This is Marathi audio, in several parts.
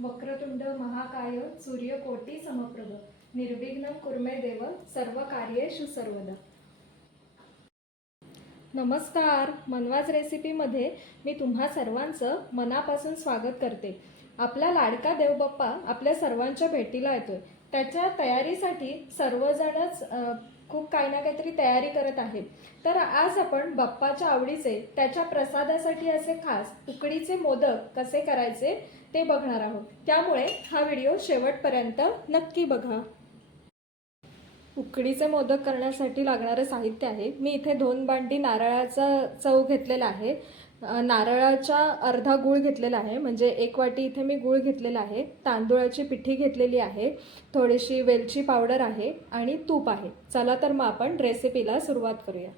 वक्रतुंड महाकाय सूर्यकोटी समप्रभ निर्विघ्नं कुर्मे देव सर्व कार्येषु सर्वदा। नमस्कार, मनवाज रेसिपीमध्ये मी तुम्हा सर्वांचं मनापासून स्वागत करते। आपला लाडका देवबाप्पा आपल्या सर्वांच्या भेटीला येतोय। त्याच्या तयारीसाठी सर्वजणच खूप काही ना काहीतरी तयारी करत आहेत। तर आज आपण बाप्पाच्या आवडीचे त्याच्या प्रसादासाठी असे खास उकडीचे मोदक कसे करायचे ते बघणार आहोत। त्यामुळे हा व्हिडिओ शेवटपर्यंत नक्की बघा। उकडीचे मोदक करण्यासाठी लागणारे साहित्य आहे। मी इथे 2 बांडी नारळाचा चव घेतलेला आहे। नारळाचा अर्धा गूळ घेतलेला आहे, म्हणजे 1 वाटी इथे मी गूळ घेतलेला आहे। तांदूळाची पिठी घेतलेली आहे, थोडीशी वेलची पावडर आहे आणि तूप आहे। चला तर मग आपण रेसिपीला सुरुवात करूया।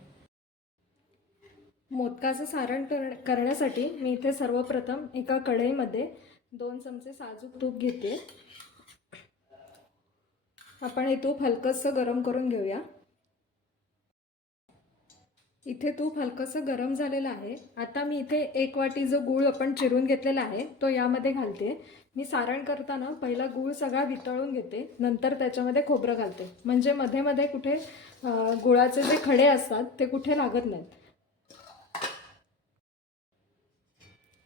मोदकाचं सारण करण्यासाठी मी इथे सर्वप्रथम एका कढईमध्ये 2 चमचे साजूक तूप घेते। आपण हे तूप हलकंसं गरम करून घेऊया। इथे तूप हलकंसं गरम झालेलं आहे। आता मी इथे 1 वाटी जो गूळ आपण चिरून घेतलेला आहे तो यामध्ये घालते। मी सारण करताना पहिला गूळ सगळा वितळून घेते, नंतर त्याच्यामध्ये खोबरं घालते, म्हणजे मध्ये मध्ये कुठे गुळाचे जे खडे असतात ते कुठे लागत नाहीत।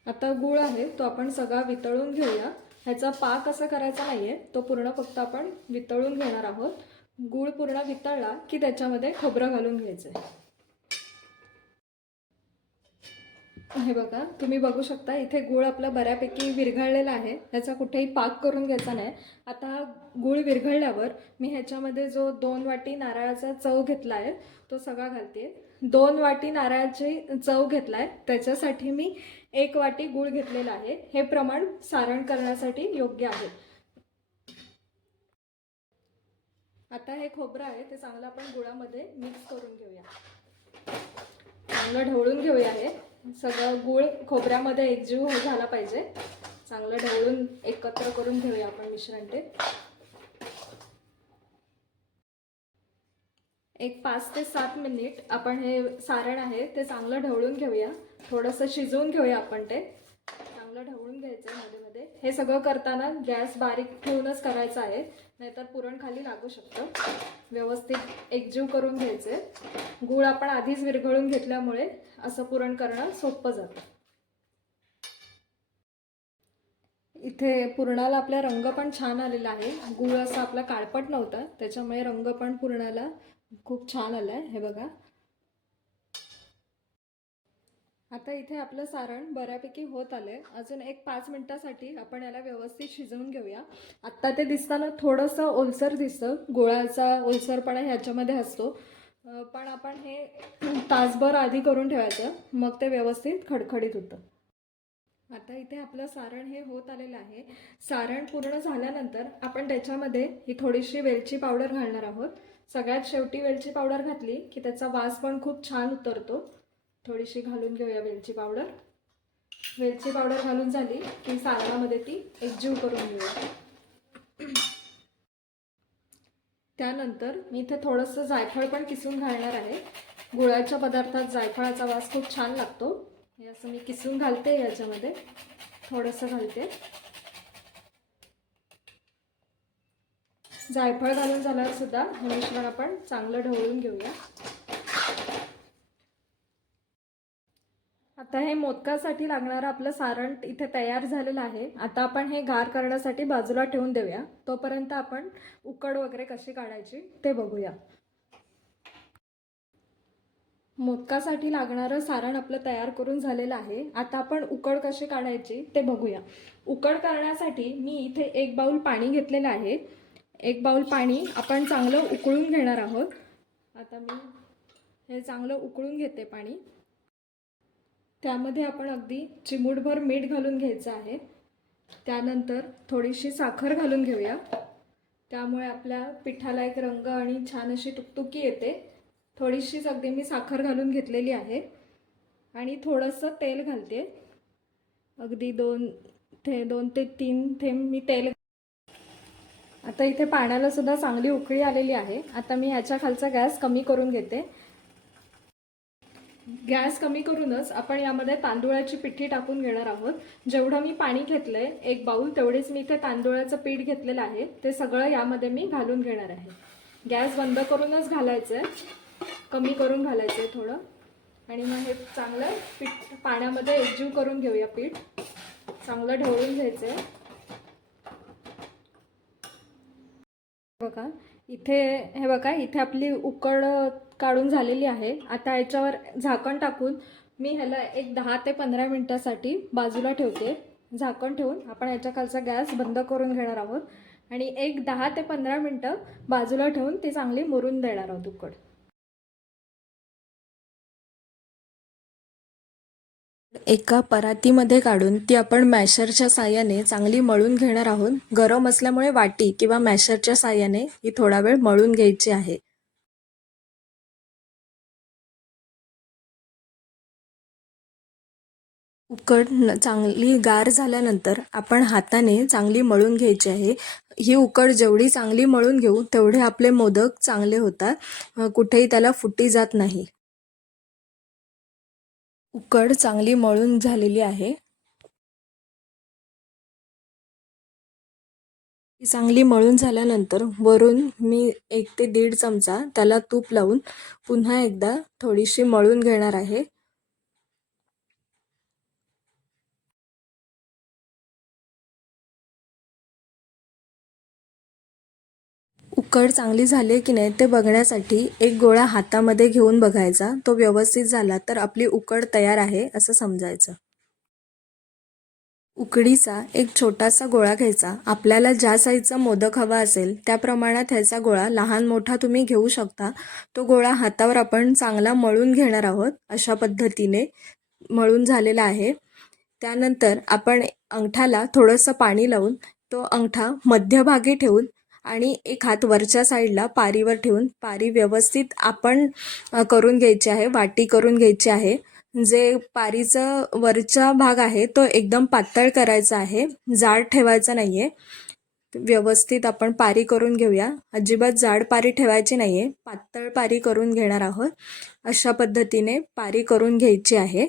आता गूळ आहे तो आपण सगळा वितळून घेऊया। ह्याचा पाक असा करायचा नाहीये, तो पूर्ण फक्त आपण वितळून घेणार आहोत। गूळ पूर्ण वितळला की त्याच्यामध्ये खोबरं घालून घ्यायचं। हे बघा, तुम्ही बघू शकता इथे गूळ आपला बऱ्यापैकी विरघळलेला आहे। ह्याचा कुठेही पाक करून घ्यायचा नाही। आता गूळ विरघळल्यावर मी ह्याच्यामध्ये जो 2 वाटी नारळाचा चव घेतला आहे तो सगळा घालते। 2 वाटी नारळाची चव घेतलाय त्याच्यासाठी मी 1 वाटी गूळ घेतलेला आहे। हे प्रमाण सारण करण्यासाठी योग्य आहे। आता हे खोबरं आहे ते चांगलं आपण गुळामध्ये मिक्स करून घेऊया। चांगलं ढवळून घेऊया। हे सगळं गूळ खोबऱ्यामध्ये एकजीव झाला पाहिजे। चांगलं ढवळून एकत्र करून घेऊया आपण मिश्रण ते। एक 5 ते 7 मिनिट आपण हे सारण आहे ते चांगलं ढवळून घेऊया। थोडंसं शिजवून घेऊया आपण ते। चांगलं ढवळून घ्यायचं मध्ये मध्ये। हे सगळं करताना गॅस बारीक ठेवूनच करायचं आहे, नाहीतर पुरण खाली लागू शकतं। व्यवस्थित एकजीव करून घ्यायचे। गूळ आपण आधीच विरघळून घेतल्यामुळे असं पुरण करणं सोपं जातं। इथे पुरणाला आपला रंग पण छान आलेला आहे। गूळ असा आपला काळपट नव्हता, त्याच्यामुळे रंग पण पुरणाला खूप छान आलाय। हे बघा, आता इथे आपलं सारण बऱ्यापैकी होत आलंय। अजून एक 5 मिनिटासाठी आपण याला व्यवस्थित शिजवून घेऊया। आता ते दिसताना थोडंसं ओलसर दिसतं, गुळाचा ओलसरपणा ह्याच्यामध्ये असतो, पण आपण हे तासभर आधी करून ठेवायचं, मग ते व्यवस्थित खडखडीत होतं। आता इथे आपलं सारण हे होत आलेलं आहे। सारण पूर्ण झाल्यानंतर आपण त्याच्यामध्ये ही थोडीशी वेलची पावडर घालणार आहोत। सगळ्यात शेवटी वेलची पावडर घातली की त्याचा वास पण खूप छान उतरतो। थोडीशी घालून घेऊया वेलची पावडर। वेलची पावडर घालून झाली की सारणामध्ये ती एकजीव करून घेऊया। त्यानंतर मी इथे थोडंसं जायफळ पण किसून घालणार आहे। गुळाच्या पदार्थात जायफळाचा वास खूप छान लागतो। हे असं मी किसून घालते, याच्यामध्ये थोडंसं घालते। जायफळ घालून झाल्यावर सुद्धा हे मिश्रण आपण चांगलं ढवळून घेऊया। आता हे मोदकासाठी लागणारं आपलं सारण इथे तयार झालेलं आहे। आता आपण हे गार करण्यासाठी बाजूला ठेवून देऊया। तोपर्यंत आपण उकड वगैरे कशी काढायची ते बघूया। मोदकासाठी लागणारं सारण आपलं तयार करून झालेलं आहे। आता आपण उकड कशी काढायची ते बघूया। उकड करण्यासाठी मी इथे 1 बाउल पाणी घेतलेलं आहे। 1 बाउल पाणी आपण चांगलं उकळून घेणार आहोत। आता मी हे चांगलं उकळून घेते पाणी। त्यामध्ये आपण अगदी चिमूटभर मीठ घालून घ्यायचं आहे। त्यानंतर थोडीशी साखर घालून घेऊया, त्यामुळे आपल्या पिठाला एक रंग आणि छान अशी तुकतुकी येते। थोडीशीच अगदी मी साखर घालून घेतलेली आहे आणि थोडंसं तेल घालते। अगदी 2 ते 3 थेंब मी तेल। आता इथे पाण्याला सुद्धा चांगली उकळी आलेली आहे। आता मी ह्याच्या खालचा गॅस कमी करून घेते। गॅस कमी करूनच आपण यामध्ये तांदूळाची पिठी टाकून घेणार आहोत. जेवढं मी पाणी घेतलंय 1 बाउल तेवढेच मी इथे तांदूळाचं पीठ घेतलेलं आहे, ते सगळं यामध्ये मी घालून घेणार आहे. गॅस बंद करूनच घालायचं आहे, कमी करून घालायचं आहे थोडं. आणि मग हे चांगलं पीठ पाण्यामध्ये एकजीव करून घेऊया. पीठ चांगलं ढवळून घ्यायचं आहे. बघा इथे, हे बघा इथे आपली उकड काढून झालेली आहे. आता याच्यावर झाकण टाकून मी ह्याला एक 10 ते 15 मिनिटासाठी बाजूला ठेवते. झाकण ठेवून आपण याच्या खालचा गॅस बंद करून घेणार आहोत आणि एक 10 ते 15 मिनिटं बाजूला ठेवून ती चांगली मुरून देणार आहोत उकड. एका परातीमध्ये काढून ती आपण मॅशरच्या साहाय्याने चांगली मळून घेणार आहोत. गरम असल्यामुळे वाटी किंवा मॅशरच्या साहाय्याने ही थोडा वेळ मळून घ्यायची आहे. उकड चांगली गार झाल्यानंतर आपण हाताने चांगली मळून घ्यायची आहे. ही उकड जेवढी चांगली मळून घेऊ तेवढे आपले मोदक चांगले होतात, कुठेही त्याला फुटी जात नाही. उकड चांगली मळून झालेली आहे. ती चांगली मळून झाल्यानंतर वरून मी 1 ते 1.5 चमचा त्याला तूप लावून पुन्हा एकदा थोडीशी मळून घेणार आहे. उकड चांगली झाली आहे की नाही ते बघण्यासाठी एक गोळा हातामध्ये घेऊन बघायचा. तो व्यवस्थित झाला तर आपली उकड तयार आहे असं समजायचं. उकडीचा एक छोटासा गोळा घ्यायचा. आपल्याला ज्या साईजचा मोदक हवा असेल त्या प्रमाणात ह्याचा गोळा लहान मोठा तुम्ही घेऊ शकता. तो गोळा हातावर आपण चांगला मळून घेणार आहोत. अशा पद्धतीने मळून झालेला आहे. त्यानंतर आपण अंगठाला थोडंसं पाणी लावून तो अंगठा मध्यभागी ठेवून आणि एक हात वरच्या साईडला पारीवर ठेवून पारी व्यवस्थित आपण करून घ्यायची आहे, वाटी करून घ्यायची आहे. जे पारीचं वरचा भाग आहे तो एकदम पातळ करायचा आहे, जाड ठेवायचा नाही आहे. व्यवस्थित आपण पारी करून घेऊया. अजिबात जाड पारी ठेवायची नाही आहे, पातळ पारी करून घेणार आहोत. अशा पद्धतीने पारी करून घ्यायची आहे.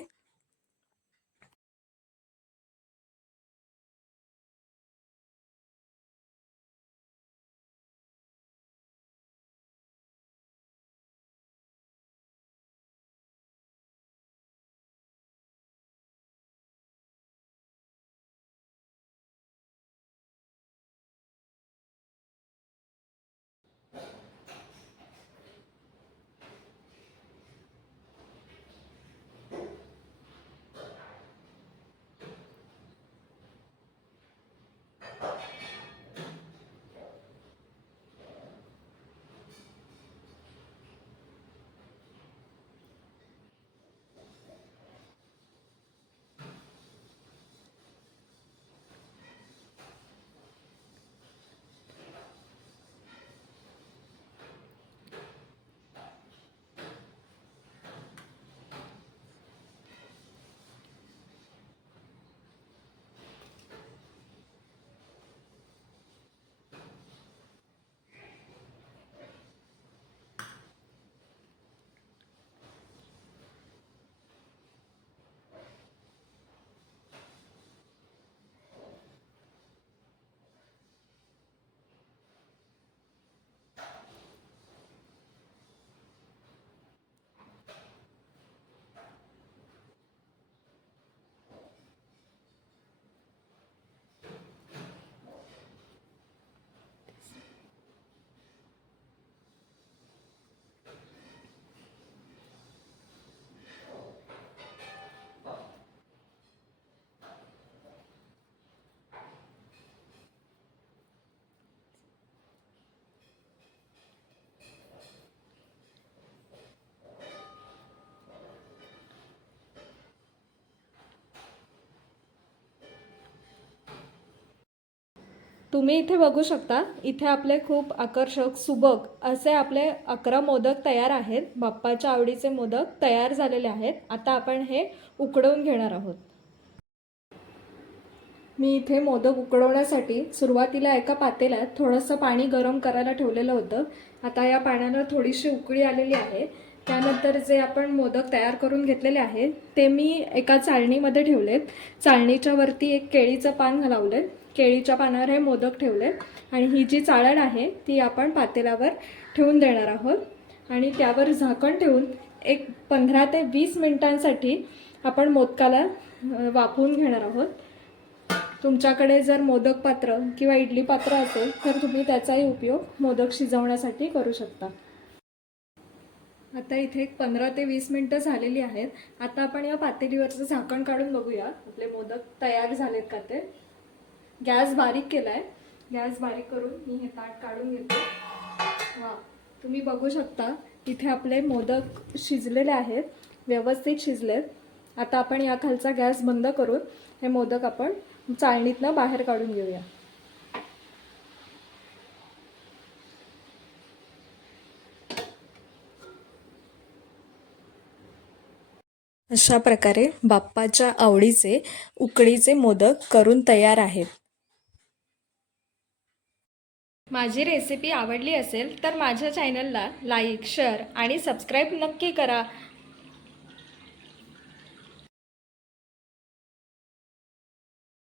तुम्ही इथे बघू शकता, इथे आपले खूप आकर्षक सुबक असे आपले 11 मोदक तयार आहेत. बाप्पाच्या आवडीचे मोदक तयार झालेले आहेत. आता आपण हे उकडवून घेणार आहोत. मी इथे मोदक उकडवण्यासाठी सुरुवातीला एका पातेल्यात थोडंसं पाणी गरम करायला ठेवलेलं होतं. आता या पाण्याला थोडीशी उकळी आलेली आहे. त्यानंतर जे आपण मोदक तयार करून घेतलेले आहेत ते मी एका चाळणीमध्ये ठेवलेत. चाळणीच्या वरती एक केळीचं पान लावले, केळीच्या पानावर हे मोदक ठेवले आणि ही जी चाळण आहे ती आपण पातेल्यावर ठेवून देणार आहोत आणि त्यावर झाकण ठेवून एक 15 ते 20 मिनिटांसाठी आपण मोदकाला वाफवून घेणार आहोत. तुमच्याकडे जर मोदक पात्र किंवा इडली पात्र असेल तर तुम्ही त्याचाही उपयोग मोदक शिजवण्यासाठी करू शकता. आता इथे 15 ते 20 मिनिटं झालेली आहेत. आता आपण या पातेलीवरचं झाकण काढून बघूया आपले मोदक तयार झालेत का ते. गॅस बारीक केलाय, गॅस बारीक करून मी हे ताट काढून घेते. वा, तुम्ही बघू शकता इथे आपले मोदक शिजलेले आहेत, व्यवस्थित शिजलेत. आता आपण या खालचा गॅस बंद करून हे मोदक आपण चाळणीतनं बाहेर काढून घेऊया. अशा प्रकारे बाप्पाच्या आवडीचे उकडीचे मोदक करून तयार आहेत. माझी रेसिपी आवडली असेल तर माझ्या चॅनलला लाईक, शेअर आणि सबस्क्राईब नक्की करा.